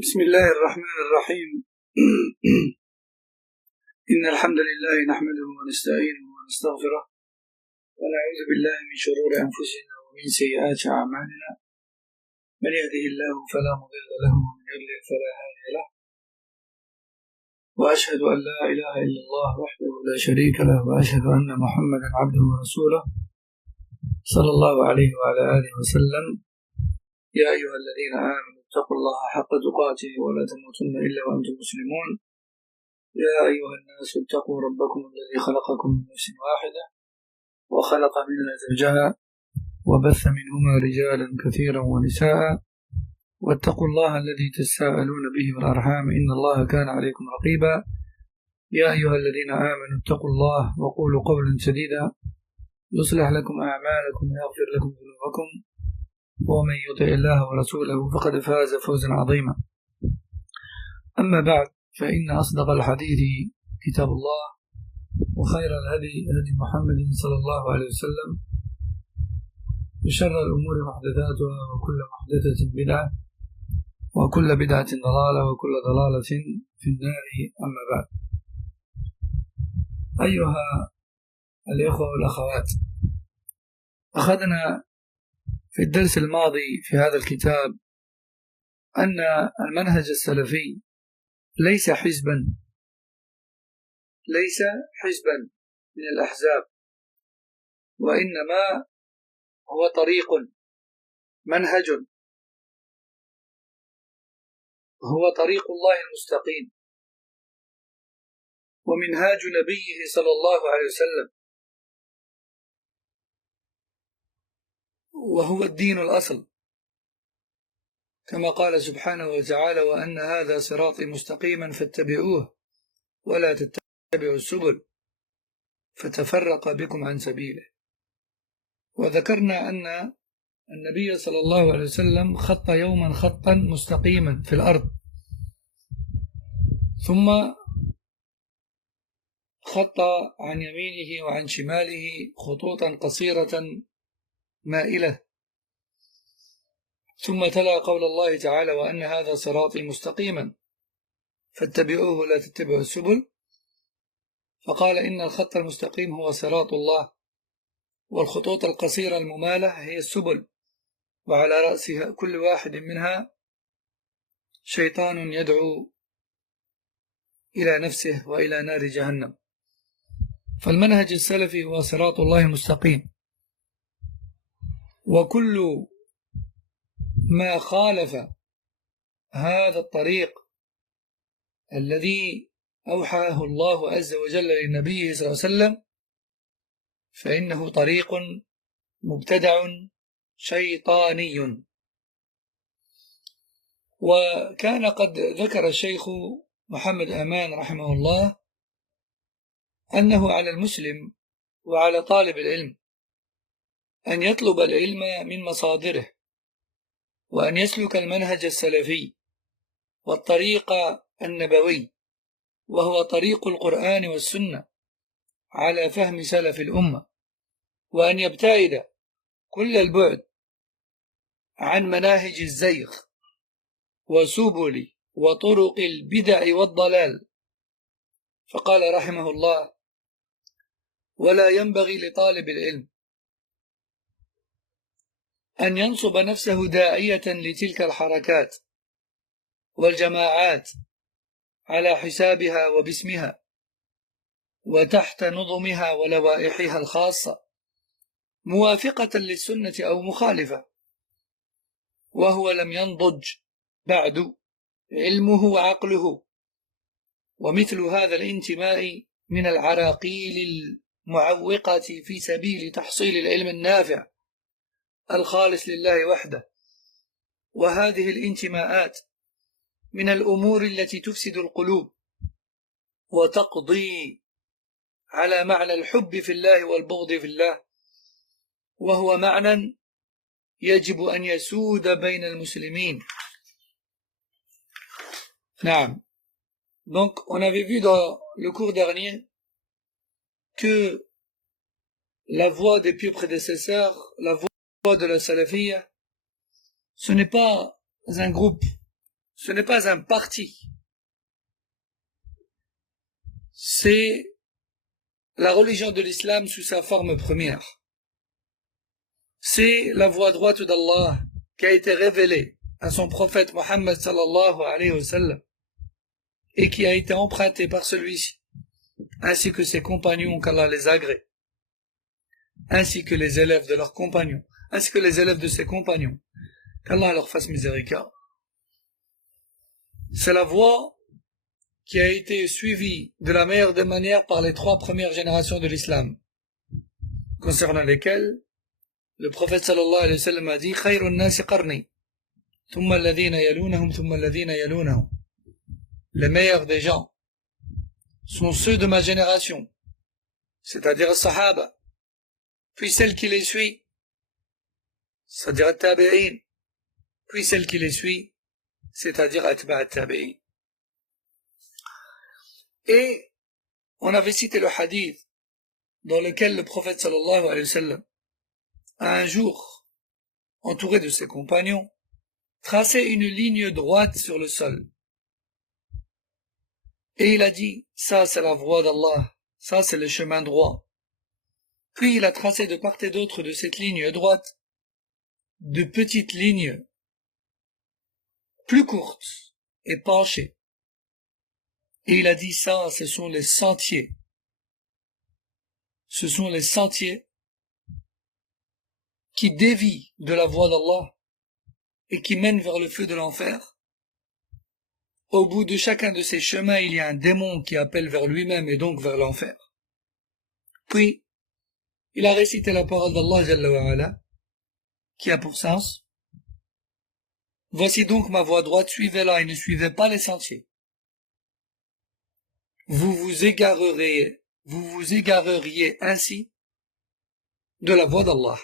بسم الله الرحمن الرحيم. إن الحمد لله نحمده ونستعينه ونستغفره ونعوذ بالله من شرور أنفسنا ومن سيئات أعمالنا، من يهده الله فلا مضل له ومن يضلل فلا هادي له، وأشهد أن لا إله إلا الله وحده لا شريك له، وأشهد أن محمدا عبده ورسوله صلى الله عليه وعلى آله وسلم. يا أيها الذين آمنوا اتقوا الله حق تقاته ولا تموتن إلا وأنتم مسلمون. يا أيها الناس اتقوا ربكم الذي خلقكم من نفس واحدة وخلق منها زوجها وبث منهما رجالا كثيرا ونساء، واتقوا الله الذي تساءلون به والأرحام إن الله كان عليكم رقيبا. يا أيها الذين آمنوا اتقوا الله وقولوا قولا سديدا يصلح لكم أعمالكم ويغفر لكم ذنوبكم، ومن يطع الله ورسوله فقد فاز فوزا عظيما. أما بعد، فإن أصدق الحديث كتاب الله، وخير الهدي هدي محمد صلى الله عليه وسلم، وشر الأمور محدثاتها، وكل محدثة بدعة، وكل بدعة ضلالة، وكل ضلالة في النار. أما بعد، أيها الإخوة والأخوات، أخذنا في الدرس الماضي في هذا الكتاب أن المنهج السلفي ليس حزبا من الأحزاب، وإنما هو طريق، منهج، هو طريق الله المستقيم ومنهاج نبيه صلى الله عليه وسلم، وهو الدين الأصل، كما قال سبحانه وتعالى: وأن هذا صراطي مستقيما فاتبعوه ولا تتبعوا السبل فتفرق بكم عن سبيله. وذكرنا أن النبي صلى الله عليه وسلم خط يوما خطا مستقيما في الأرض، ثم خط عن يمينه وعن شماله خطوطا قصيرة مائلة، ثم تلا قول الله تعالى: وأن هذا صراطي مستقيما فاتبعوه لا تتبعوا السبل، فقال إن الخط المستقيم هو صراط الله، والخطوط القصيرة الممالة هي السبل، وعلى رأسها كل واحد منها شيطان يدعو إلى نفسه وإلى نار جهنم. فالمنهج السلفي هو صراط الله المستقيم، وكل ما خالف هذا الطريق الذي أوحاه الله عز وجل للنبي صلى الله عليه وسلم فإنه طريق مبتدع شيطاني. وكان قد ذكر الشيخ محمد أمان رحمه الله أنه على المسلم وعلى طالب العلم أن يطلب العلم من مصادره، وأن يسلك المنهج السلفي والطريق النبوي، وهو طريق القرآن والسنة على فهم سلف الأمة، وأن يبتعد كل البعد عن مناهج الزيغ وسبل وطرق البدع والضلال. فقال رحمه الله: ولا ينبغي لطالب العلم أن ينصب نفسه داعية لتلك الحركات والجماعات على حسابها وباسمها وتحت نظمها ولوائحها الخاصة، موافقة للسنة أو مخالفة، وهو لم ينضج بعد علمه وعقله. ومثل هذا الانتماء من العراقيل المعوقة في سبيل تحصيل العلم النافع الخالص لله وحده. وهذه الانتماءات من الأمور التي تفسد القلوب وتقضي على معنى الحب في الله والبغض في الله، وهو معنى يجب أن يسود بين المسلمين. نعم. Donc, on avait vu dans le cours dernier que la voie des pieux prédécesseurs, la voie de la salafiyya, ce n'est pas un groupe, ce n'est pas un parti. C'est la religion de l'islam sous sa forme première. C'est la voie droite d'Allah qui a été révélée à son prophète Mohammed sallallahu alayhi wa sallam et qui a été empruntée par celui-ci, ainsi que ses compagnons qu'Allah les agrée, ainsi que les élèves de leurs compagnons, ainsi que les élèves de ses compagnons, qu'Allah leur fasse miséricorde. C'est la voie qui a été suivie de la meilleure des manières par les 3 premières générations de l'islam, concernant lesquelles le prophète sallallahu alayhi wa sallam a dit « Khayrun nasi qarni, thumma alladhina yalunahum, thumma alladhina yalunahum » Les meilleurs des gens sont ceux de ma génération, c'est-à-dire les sahaba, puis celle qui les suit, c'est-à-dire les tabi'in, puis celle qui les suit, c'est-à-dire atba' at-tabi'in. Et on avait cité le hadith dans lequel le prophète sallallahu alayhi wa sallam a un jour, entouré de ses compagnons, tracé une ligne droite sur le sol. Et il a dit, ça c'est la voie d'Allah, ça c'est le chemin droit. Puis il a tracé de part et d'autre de cette ligne droite de petites lignes plus courtes et penchées. Et il a dit ça, ce sont les sentiers. Ce sont les sentiers qui dévient de la voie d'Allah et qui mènent vers le feu de l'enfer. Au bout de chacun de ces chemins, il y a un démon qui appelle vers lui-même et donc vers l'enfer. Puis, il a récité la parole d'Allah Jalla wa Ala, qui a pour sens: voici donc ma voie droite, suivez-la et ne suivez pas les sentiers. Vous vous égareriez ainsi de la voie d'Allah.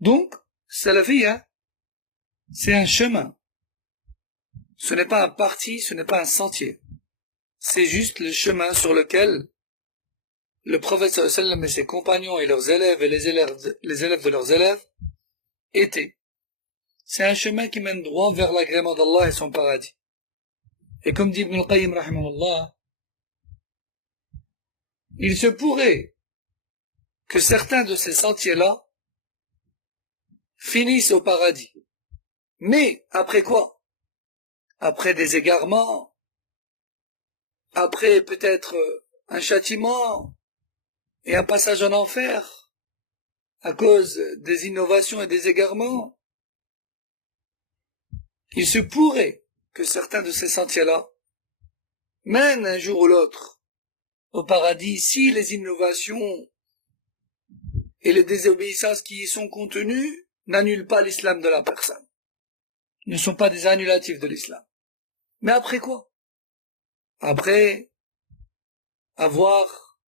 Donc, salafiyya, c'est un chemin. Ce n'est pas un parti, ce n'est pas un sentier. C'est juste le chemin sur lequel le prophète sallallahu alayhi wa sallam et ses compagnons et leurs élèves et les élèves de leurs élèves étaient. C'est un chemin qui mène droit vers l'agrément d'Allah et son paradis. Et comme dit Ibn al-Qayyim rahimahullah, il se pourrait que certains de ces sentiers-là finissent au paradis. Mais après quoi? Après des égarements, après peut-être un châtiment et un passage en enfer à cause des innovations et des égarements. Il se pourrait que certains de ces sentiers-là mènent un jour ou l'autre au paradis si les innovations et les désobéissances qui y sont contenues n'annulent pas l'islam de la personne, ne sont pas des annulatifs de l'islam. Mais après quoi? Après avoir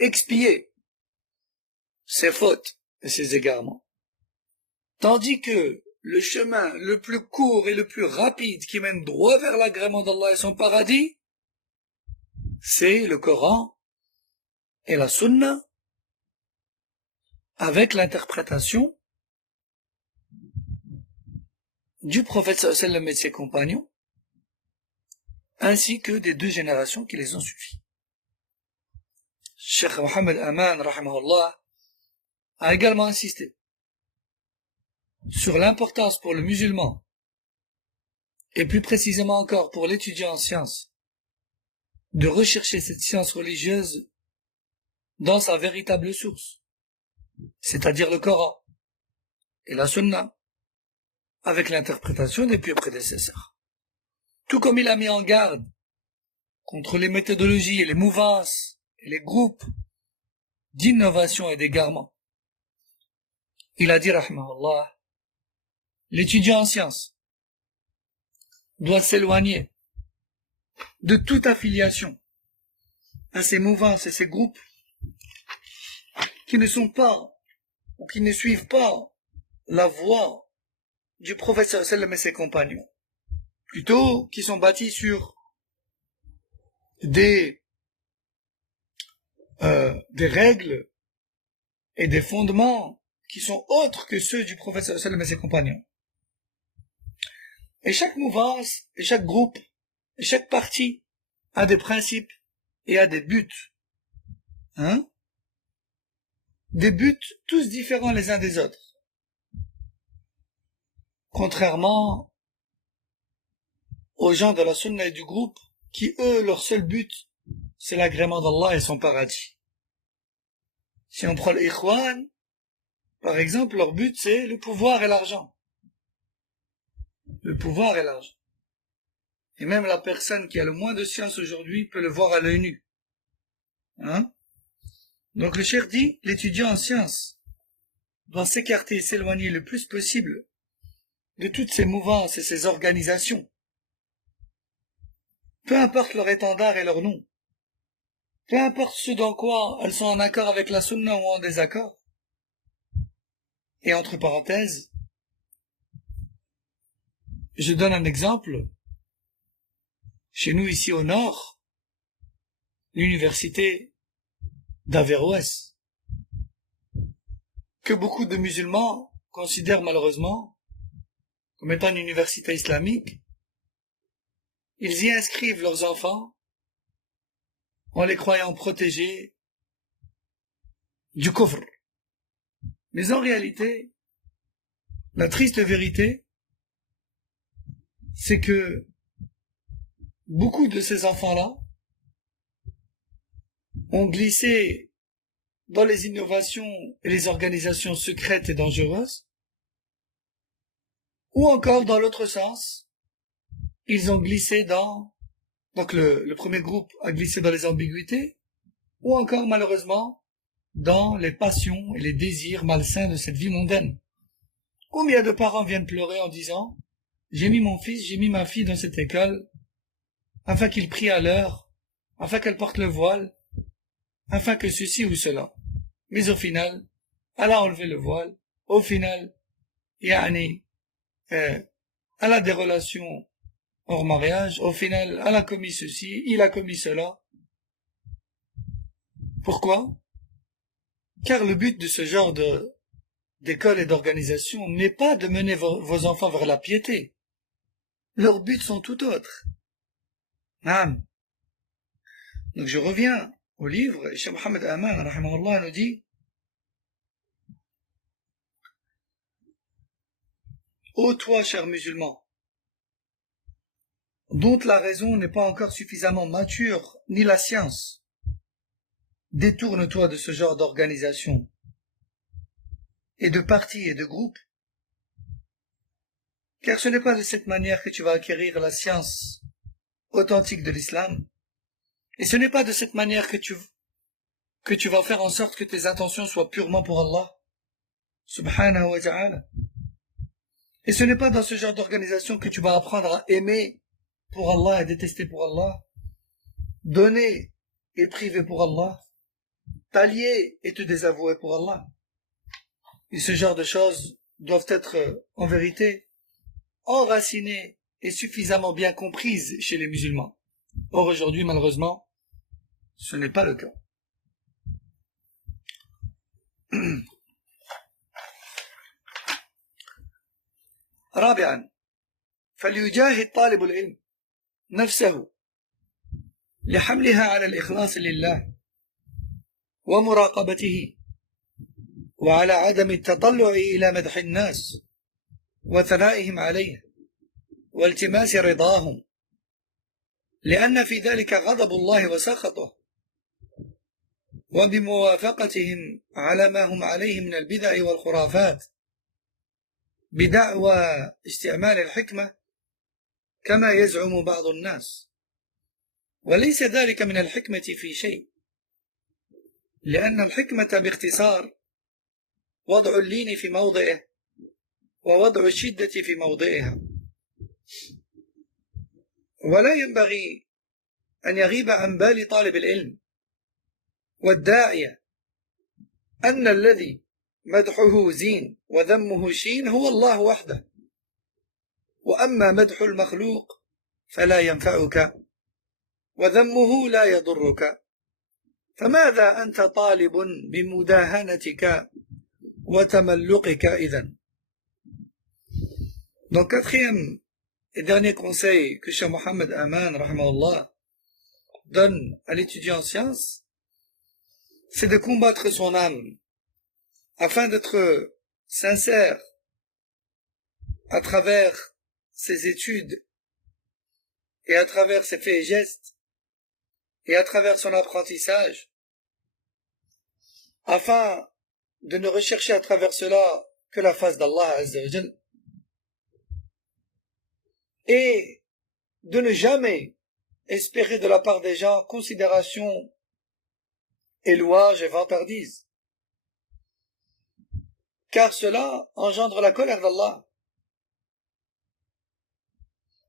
expié ses fautes et ses égarements. Tandis que le chemin le plus court et le plus rapide qui mène droit vers l'agrément d'Allah et son paradis, c'est le Coran et la Sunna, avec l'interprétation du prophète sallallahu alayhi wa sallam et de ses compagnons, ainsi que des 2 générations qui les ont suivis. Cheikh Mohammed Aman, rahimahullah, a également insisté sur l'importance pour le musulman, et plus précisément encore pour l'étudiant en sciences, de rechercher cette science religieuse dans sa véritable source, c'est-à-dire le Coran et la Sunna, avec l'interprétation des pieux prédécesseurs. Tout comme il a mis en garde contre les méthodologies et les mouvances et les groupes d'innovation et d'égarement. Il a dit, rahmahullah, l'étudiant en sciences doit s'éloigner de toute affiliation à ces mouvances et ces groupes qui ne sont pas ou qui ne suivent pas la voie du prophète sallallahu alayhi wa sallam et ses compagnons, plutôt qui sont bâtis sur des règles et des fondements qui sont autres que ceux du prophète sallallahu alayhi wa sallam et ses compagnons. Et chaque mouvance, et chaque groupe, et chaque parti a des principes et a des buts. Hein? Des buts tous différents les uns des autres. Contrairement aux gens de la sunna et du groupe qui, eux, leur seul but, c'est l'agrément d'Allah et son paradis. Si on prend les Ikhwan, par exemple, leur but, c'est le pouvoir et l'argent. Le pouvoir et l'argent. Et même la personne qui a le moins de science aujourd'hui peut le voir à l'œil nu. Hein? Donc le cheikh dit, l'étudiant en sciences doit s'écarter et s'éloigner le plus possible de toutes ces mouvances et ces organisations. Peu importe leur étendard et leur nom. Peu importe ce dans quoi elles sont en accord avec la sunna ou en désaccord. Et entre parenthèses, je donne un exemple. Chez nous, ici au nord, l'université d'Averroès, que beaucoup de musulmans considèrent malheureusement comme étant une université islamique, ils y inscrivent leurs enfants en les croyant protégés du kufr. Mais en réalité, la triste vérité, c'est que beaucoup de ces enfants-là ont glissé dans les innovations et les organisations secrètes et dangereuses, ou encore dans l'autre sens, ils ont glissé dans, donc le premier groupe a glissé dans les ambiguïtés, ou encore malheureusement dans les passions et les désirs malsains de cette vie mondaine. Combien de parents viennent pleurer en disant « J'ai mis mon fils, j'ai mis ma fille dans cette école afin qu'il prie à l'heure, afin qu'elle porte le voile, afin que ceci ou cela. » Mais au final, elle a enlevé le voile. Au final, elle a des relations hors mariage. Au final, elle a commis ceci, il a commis cela. Pourquoi? Car le but de ce genre d'école et d'organisation n'est pas de mener vos enfants vers la piété. Leurs buts sont tout autres. Donc je reviens au livre, Cheikh Mohammed Aman, rahimahullah, nous dit: ô toi, cher musulman, dont la raison n'est pas encore suffisamment mature, ni la science, détourne-toi de ce genre d'organisation, et de partis et de groupes, car ce n'est pas de cette manière que tu vas acquérir la science authentique de l'islam, et ce n'est pas de cette manière que tu vas faire en sorte que tes intentions soient purement pour Allah, subhanahu wa ta'ala. Et ce n'est pas dans ce genre d'organisation que tu vas apprendre à aimer pour Allah et détester pour Allah, donner et priver pour Allah, t'allier et te désavouer pour Allah. Et ce genre de choses doivent être, en vérité, enracinées et suffisamment bien comprises chez les musulmans. Or, aujourd'hui, malheureusement, ce n'est pas le cas. رابعا فليجاهد طالب العلم نفسه لحملها على الإخلاص لله ومراقبته وعلى عدم التطلع إلى مدح الناس وثنائهم عليه والتماس رضاهم، لأن في ذلك غضب الله وسخطه، وبموافقتهم على ما هم عليه من البدع والخرافات بدعوى استعمال الحكمة كما يزعم بعض الناس، وليس ذلك من الحكمة في شيء، لأن الحكمة باختصار وضع اللين في موضعه ووضع الشدة في موضعها، ولا ينبغي أن يغيب عن بال طالب العلم والداعية أن الذي مدحه زين وذمه شين هو الله وحده، وأما مدح المخلوق فلا ينفعك وذمه لا يضرك، فماذا أنت طالب بمداهنتك وتملقك إذن. Donc, quatrième et dernier conseil que Cheikh Mohammed Aman, rahimahullah, donne à l'étudiant en sciences, c'est de combattre son âme afin d'être sincère à travers ses études et à travers ses faits et gestes et à travers son apprentissage, afin de ne rechercher à travers cela que la face d'Allah Azza wa Jal, et de ne jamais espérer de la part des gens considération et louange et vantardise, car cela engendre la colère d'Allah.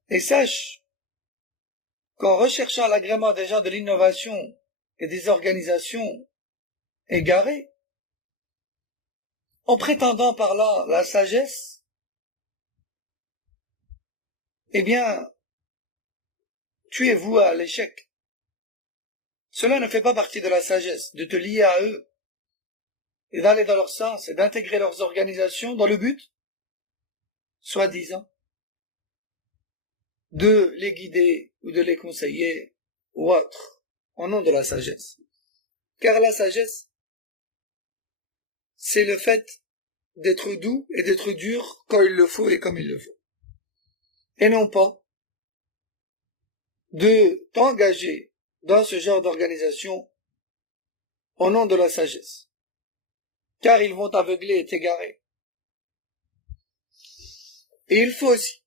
Et sache qu'en recherchant l'agrément des gens de l'innovation et des organisations égarées, en prétendant par là la sagesse, eh bien, tu es voué à l'échec. Cela ne fait pas partie de la sagesse, de te lier à eux, et d'aller dans leur sens, et d'intégrer leurs organisations dans le but, soi-disant, de les guider ou de les conseiller ou autre, au nom de la sagesse. Car la sagesse, c'est le fait d'être doux et d'être dur quand il le faut et comme il le faut. Et non pas de t'engager dans ce genre d'organisation au nom de la sagesse. Car ils vont t'aveugler et t'égarer. Et il faut aussi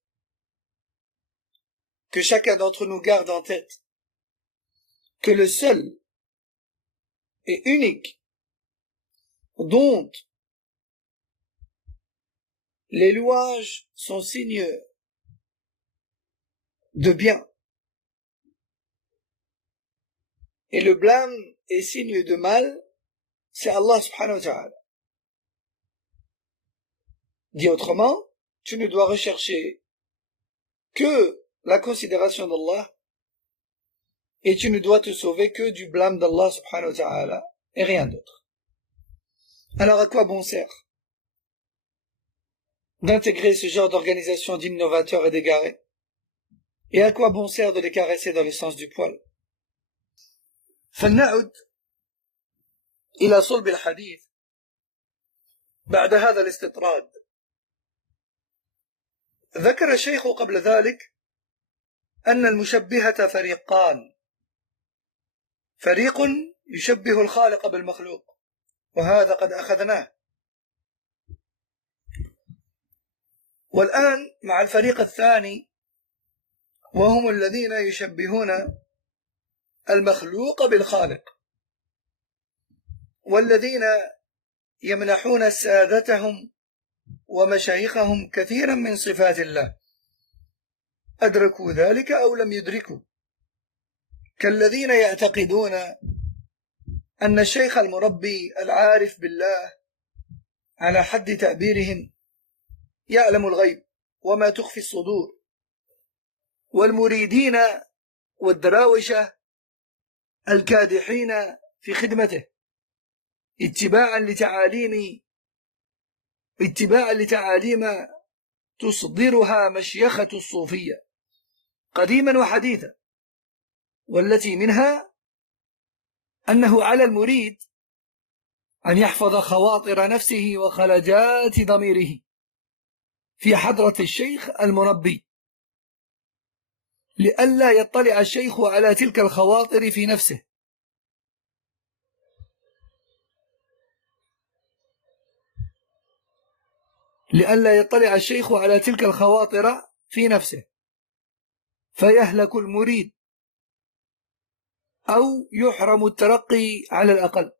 que chacun d'entre nous garde en tête que le seul et unique dont les louanges sont signes de bien et le blâme est signe de mal, c'est Allah subhanahu wa ta'ala. Dit autrement, tu ne dois rechercher que la considération d'Allah et tu ne dois te sauver que du blâme d'Allah subhanahu wa ta'ala et rien d'autre. Alors à quoi bon sert d'intégrer ce genre d'organisation d'innovateurs et d'égarés? Et à quoi bon sert de les caresser dans le sens du poil? فلنعد إلى صلب الحديث بعد هذا الاستطراد. ذكر الشيخ قبل ذلك أن المشبهة فريقان، فريق يشبه الخالق بالمخلوق وهذا قد أخذناه، والآن مع الفريق الثاني وهم الذين يشبهون المخلوق بالخالق، والذين يمنحون سادتهم ومشايخهم كثيرا من صفات الله، أدركوا ذلك أو لم يدركوا، كالذين يعتقدون أن الشيخ المربي العارف بالله على حد تعبيرهم يعلم الغيب وما تخفي الصدور، والمريدين والدراوشة الكادحين في خدمته اتباعا لتعاليم تصدرها مشيخة الصوفية قديما وحديثا، والتي منها أنه على المريد أن يحفظ خواطر نفسه وخلجات ضميره في حضرة الشيخ المربي، لئلا يطلع الشيخ على تلك الخواطر في نفسه، فيهلك المريد أو يحرم الترقي على الأقل،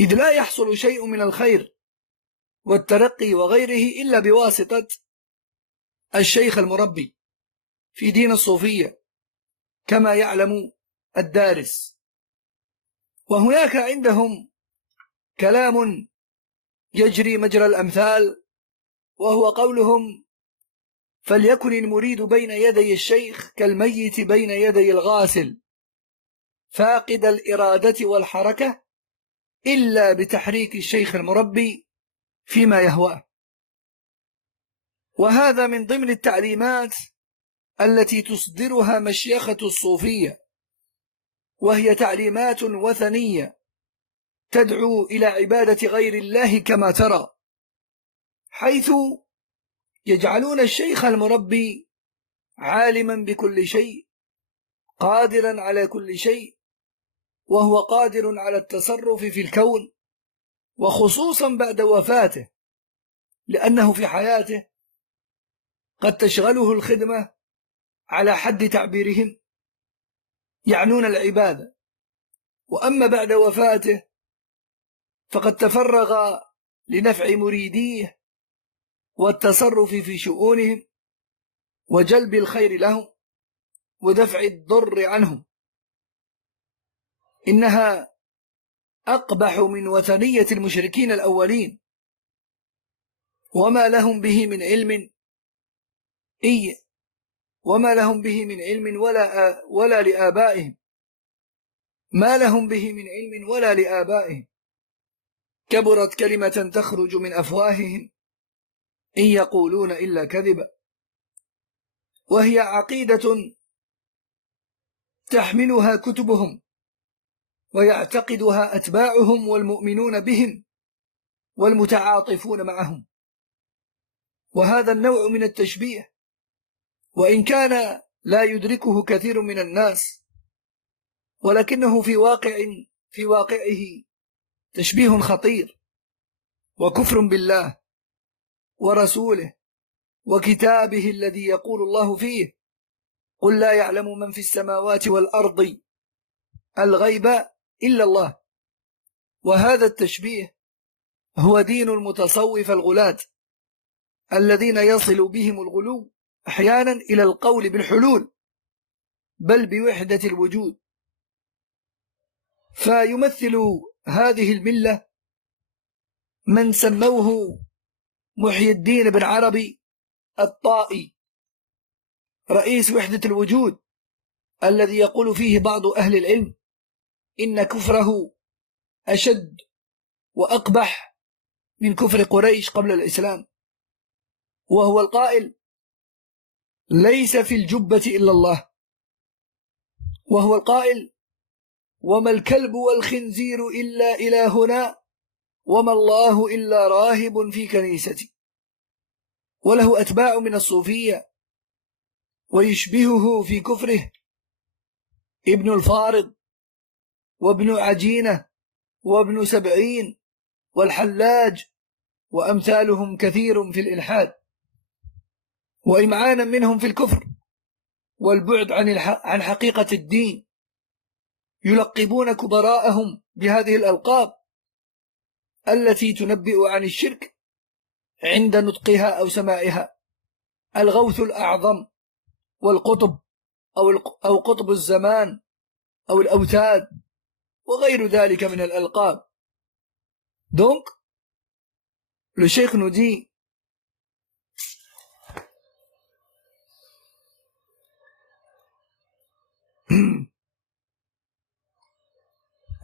إذ لا يحصل شيء من الخير والترقي وغيره إلا بواسطة الشيخ المربي في دين الصوفية كما يعلم الدارس. وهناك عندهم كلام يجري مجرى الأمثال، وهو قولهم: فليكن المريد بين يدي الشيخ كالميت بين يدي الغاسل، فاقد الإرادة والحركة إلا بتحريك الشيخ المربي فيما يهواه. وهذا من ضمن التعليمات التي تصدرها مشيخة الصوفية، وهي تعليمات وثنية تدعو إلى عبادة غير الله كما ترى، حيث يجعلون الشيخ المربي عالما بكل شيء، قادرا على كل شيء، وهو قادر على التصرف في الكون، وخصوصا بعد وفاته، لأنه في حياته قد تشغله الخدمة على حد تعبيرهم، يعنون العبادة، وأما بعد وفاته فقد تفرغ لنفع مريديه والتصرف في شؤونهم وجلب الخير لهم ودفع الضر عنهم. إنها أقبح من وثنية المشركين الأولين، وما لهم به من علم وما لهم به من علم ولا لآبائهم، ما لهم به من علم ولا لآبائهم، كبرت كلمة تخرج من أفواههم إن يقولون إلا كذبا. وهي عقيدة تحملها كتبهم ويعتقدها أتباعهم والمؤمنون بهم والمتعاطفون معهم. وهذا النوع من التشبيه وإن كان لا يدركه كثير من الناس، ولكنه في واقعه تشبيه خطير وكفر بالله ورسوله وكتابه الذي يقول الله فيه: قل لا يعلم من في السماوات والأرض الغيب إلا الله. وهذا التشبيه هو دين المتصوف الغلاة الذين يصل بهم الغلو أحيانا إلى القول بالحلول بل بوحدة الوجود. فيمثل هذه الملة من سموه محي الدين بن عربي الطائي رئيس وحدة الوجود، الذي يقول فيه بعض أهل العلم إن كفره أشد وأقبح من كفر قريش قبل الإسلام، وهو القائل: ليس في الجبة إلا الله، وهو القائل: وما الكلب والخنزير إلا إلهنا، وما الله إلا راهب في كنيستي. وله أتباع من الصوفية، ويشبهه في كفره ابن الفارض وابن عجينة وابن سبعين والحلاج وأمثالهم كثير في الإلحاد، وإمعانا منهم في الكفر والبعد عن حقيقة الدين. يلقبون كبراءهم بهذه الألقاب التي تنبئ عن الشرك عند نطقها أو سماعها: الغوث الأعظم، والقطب أو قطب الزمان، أو الأوتاد، وغير ذلك من الألقاب. Donc, le cheikh nous dit: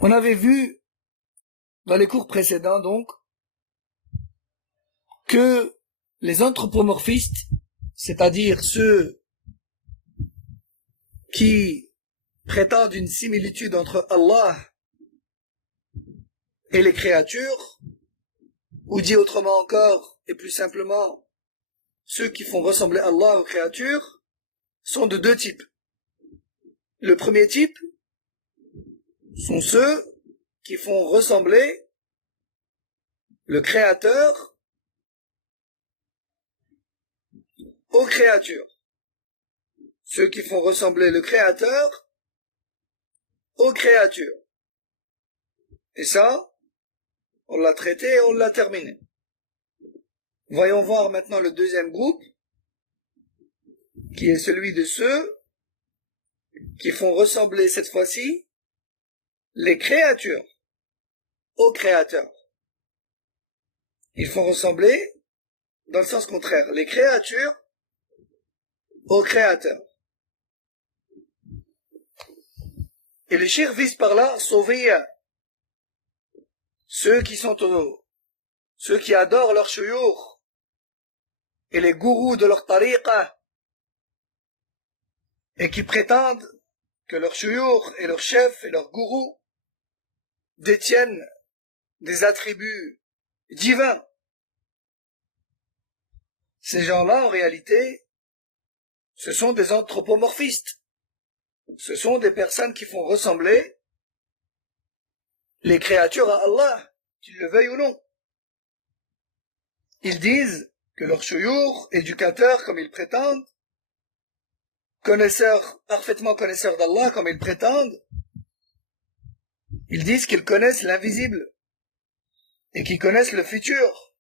on avait vu dans les cours précédents donc que les anthropomorphistes, c'est-à-dire ceux qui prétendent une similitude entre Allah et les créatures, ou dit autrement encore et plus simplement, ceux qui font ressembler Allah aux créatures, sont de deux types. Le premier type sont ceux qui font ressembler le créateur aux créatures. Ceux qui font ressembler le créateur aux créatures. Et ça, on l'a traité et on l'a terminé. Voyons voir maintenant le deuxième groupe, qui est celui de ceux qui font ressembler cette fois-ci les créatures aux créateurs. Ils font ressembler dans le sens contraire, les créatures aux créateurs. Et le cheikh vise par là sauver ceux qui adorent leur shuyukh et les gourous de leur tariqa et qui prétendent que leur shuyukh et leur chef et leur gourou détiennent des attributs divins. Ces gens-là, en réalité, ce sont des anthropomorphistes. Ce sont des personnes qui font ressembler les créatures à Allah, qu'ils le veuillent ou non. Ils disent que leur shuyukh, éducateurs comme ils prétendent, parfaitement connaisseurs d'Allah comme ils prétendent, ils disent qu'ils connaissent l'invisible et qu'ils connaissent le futur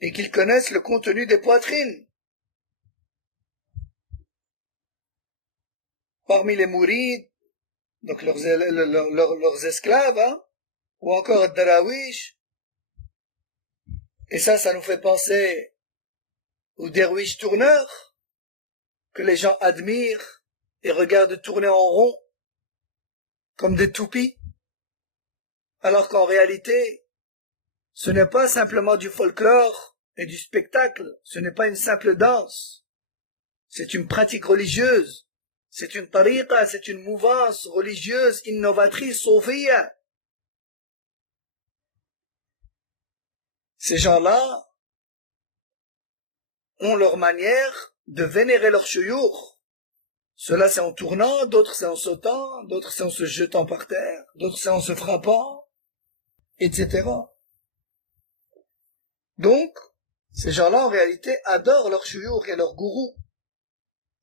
et qu'ils connaissent le contenu des poitrines. Parmi les mourides, donc leurs esclaves, hein, ou encore Darawish, et ça nous fait penser aux derwish tourneurs, que les gens admirent et regardent tourner en rond, comme des toupies, alors qu'en réalité, ce n'est pas simplement du folklore et du spectacle, ce n'est pas une simple danse, c'est une pratique religieuse, c'est une tariqa, c'est une mouvance religieuse innovatrice, soufia. Ces gens-là ont leur manière de vénérer leur shuyukh. Cela c'est en tournant, d'autres c'est en sautant, d'autres c'est en se jetant par terre, d'autres c'est en se frappant, etc. Donc, ces gens-là en réalité adorent leur shuyukh et leur gourou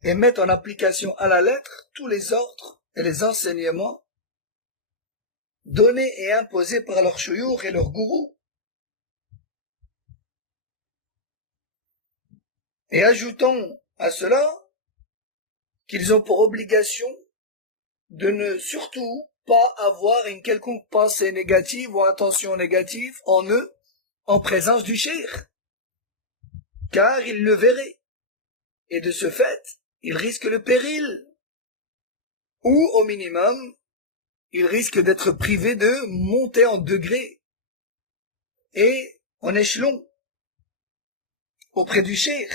et mettent en application à la lettre tous les ordres et les enseignements donnés et imposés par leur shuyukh et leur gourou. Et ajoutons à cela qu'ils ont pour obligation de ne surtout pas avoir une quelconque pensée négative ou intention négative en eux, en présence du cheikh, car ils le verraient, et de ce fait, ils risquent le péril, ou au minimum, ils risquent d'être privés de monter en degré et en échelon auprès du cheikh.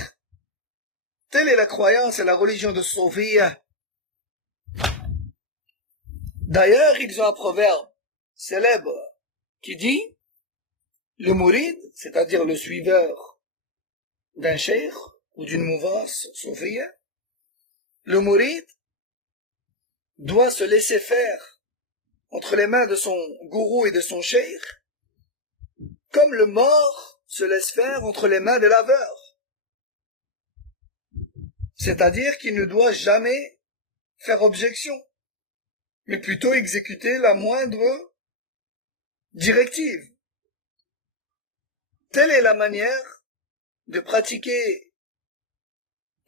Telle est la croyance et la religion de Soufia. D'ailleurs, ils ont un proverbe célèbre qui dit le mouride, c'est-à-dire le suiveur d'un cheikh ou d'une mouvance soufia, le mouride doit se laisser faire entre les mains de son gourou et de son cheikh, comme le mort se laisse faire entre les mains des laveurs. C'est-à-dire qu'il ne doit jamais faire objection, mais plutôt exécuter la moindre directive. Telle est la manière de pratiquer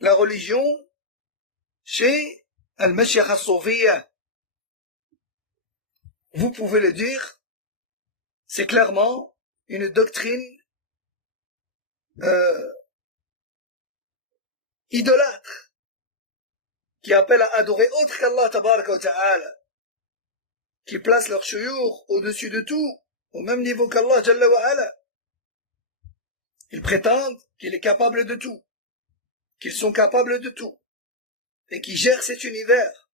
la religion chez Al-Mashayikh al-Soufiyya. Vous pouvez le dire, c'est clairement une doctrine idolâtre qui appelle à adorer autre qu'Allah tabaraka wa ta'ala, qui place leur shuyukh au-dessus de tout, au même niveau qu'Allah jalla wa ala. Ils prétendent qu'il est capable de tout, qu'ils sont capables de tout, et qu'ils gèrent cet univers,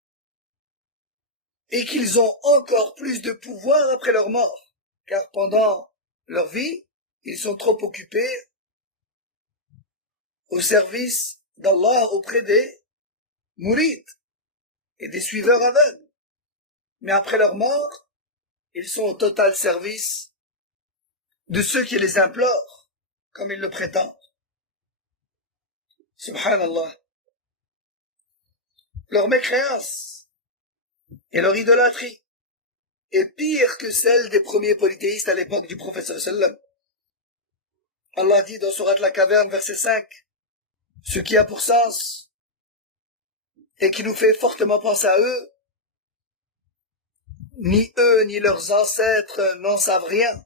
et qu'ils ont encore plus de pouvoir après leur mort, car pendant leur vie, ils sont trop occupés au service d'Allah auprès des mourides et des suiveurs aveugles. Mais après leur mort, ils sont au total service de ceux qui les implorent, comme ils le prétendent. Subhanallah. Leur mécréance et leur idolâtrie est pire que celle des premiers polythéistes à l'époque du prophète sallam. Allah dit dans Sourate la Caverne, verset 5, ce qui a pour sens et qui nous fait fortement penser à eux, ni eux ni leurs ancêtres n'en savent rien.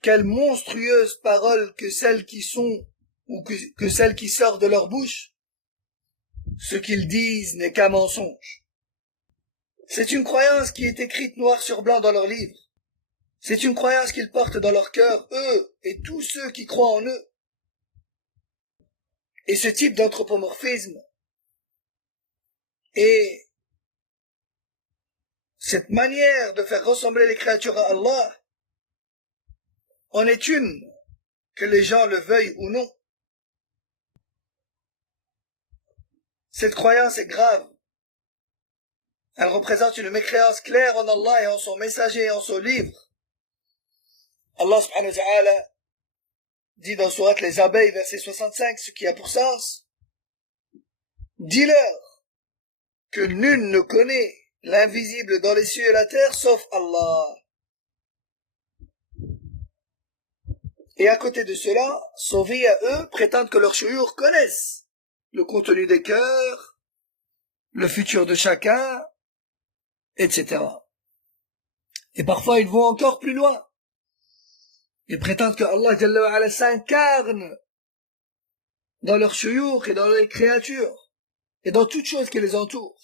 Quelle monstrueuse parole que celles qui sont ou que celles qui sortent de leur bouche. Ce qu'ils disent n'est qu'un mensonge. C'est une croyance qui est écrite noir sur blanc dans leurs livres. C'est une croyance qu'ils portent dans leur cœur, eux et tous ceux qui croient en eux. Et ce type d'anthropomorphisme et cette manière de faire ressembler les créatures à Allah en est une, que les gens le veuillent ou non. Cette croyance est grave. Elle représente une mécréance claire en Allah et en son messager et en son livre. Allah subhanahu wa ta'ala dit dans Sourate Les Abeilles, verset 65, ce qui a pour sens: dis-leur que nul ne connaît l'invisible dans les cieux et la terre sauf Allah. Et à côté de cela, sauvés à eux prétendent que leurs shuyukh connaissent le contenu des cœurs, le futur de chacun, etc. Et parfois ils vont encore plus loin. Ils prétendent que Allah Jalla wa Ala s'incarne dans leurs shuyukh et dans les créatures et dans toutes choses qui les entourent.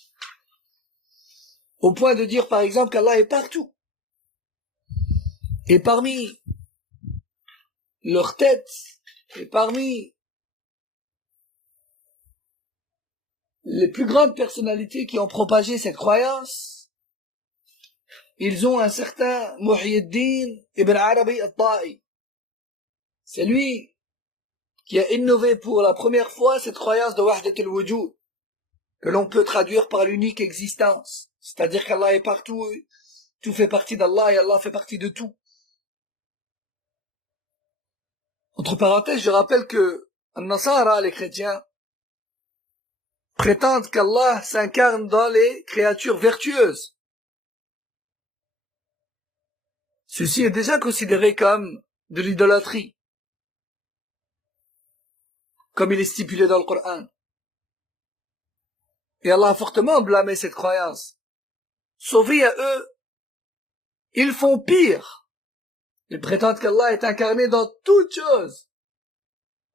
Au point de dire par exemple qu'Allah est partout. Et parmi leurs têtes et parmi les plus grandes personnalités qui ont propagé cette croyance, ils ont un certain Muhyiddin ibn Arabi al-Ta'i. C'est lui qui a innové pour la première fois cette croyance de Wahdat al-Wujud, que l'on peut traduire par l'unique existence. C'est-à-dire qu'Allah est partout, tout fait partie d'Allah et Allah fait partie de tout. Entre parenthèses, je rappelle que An-Nasara, les chrétiens, prétendent qu'Allah s'incarne dans les créatures vertueuses. Ceci est déjà considéré comme de l'idolâtrie, comme il est stipulé dans le Coran. Et Allah a fortement blâmé cette croyance. Sauvés à eux, ils font pire. Ils prétendent qu'Allah est incarné dans toutes choses,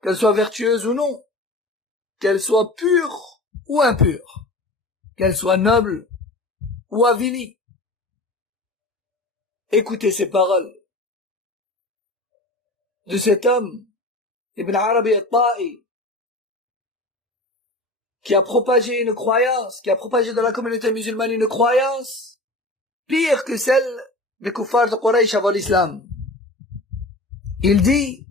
qu'elles soient vertueuses ou non, qu'elles soient pures ou impures, qu'elles soient nobles ou avilies. Écoutez ces paroles de cet homme, Ibn Arabi al-Ta'i, qui a propagé une croyance, qui a propagé dans la communauté musulmane une croyance pire que celle des kuffars de Quraysh avant l'islam. Il dit: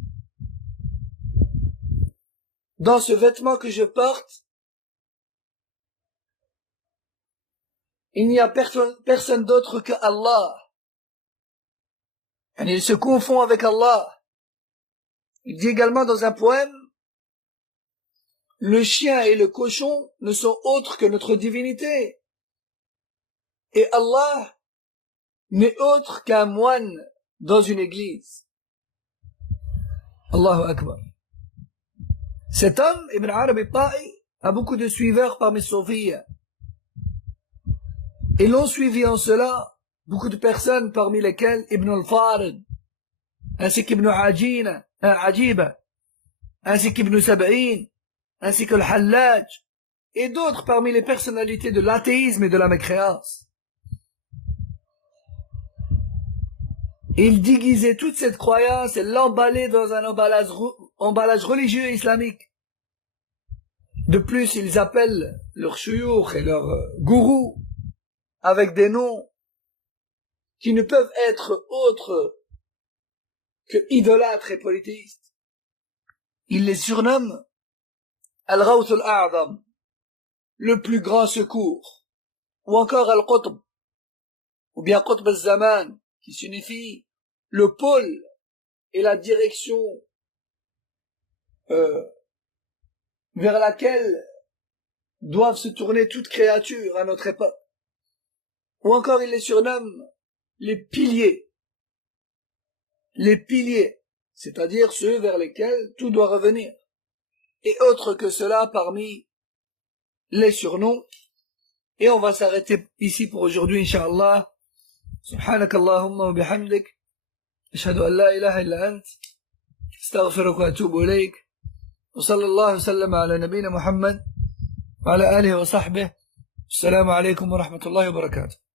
dans ce vêtement que je porte, il n'y a personne d'autre que Allah. Et il se confond avec Allah. Il dit également dans un poème: le chien et le cochon ne sont autres que notre divinité. Et Allah n'est autre qu'un moine dans une église. Allahu Akbar. Cet homme, Ibn Arabi al-Ta'i, a beaucoup de suiveurs parmi Soufis. Et l'ont suivi en cela beaucoup de personnes, parmi lesquelles Ibn al-Farid, ainsi qu'Ibn Ajib, ainsi qu'Ibn Sab'in, ainsi que le Hallaj, et d'autres parmi les personnalités de l'athéisme et de la mécréance. Il déguisait toute cette croyance et l'emballait dans un emballage religieux islamique. De plus, ils appellent leurs shuyukh et leurs gourous avec des noms qui ne peuvent être autres que idolâtres et polythéistes. Ils les surnomment Al-Ghawth al-A'zam, le plus grand secours, ou encore Al-Qutb, ou bien Qutb al-Zaman, qui signifie le pôle et la direction vers laquelle doivent se tourner toutes créatures à notre époque. Ou encore il les surnomme les piliers, c'est-à-dire ceux vers lesquels tout doit revenir, et autres que cela parmi les surnoms. Et on va s'arrêter ici pour aujourd'hui, Inch'Allah. سبحانك اللهم وبحمدك أشهد أن لا إله إلا أنت استغفرك وأتوب إليك وصلى الله وسلم على نبينا محمد وعلى آله وصحبه. السلام عليكم ورحمة الله وبركاته.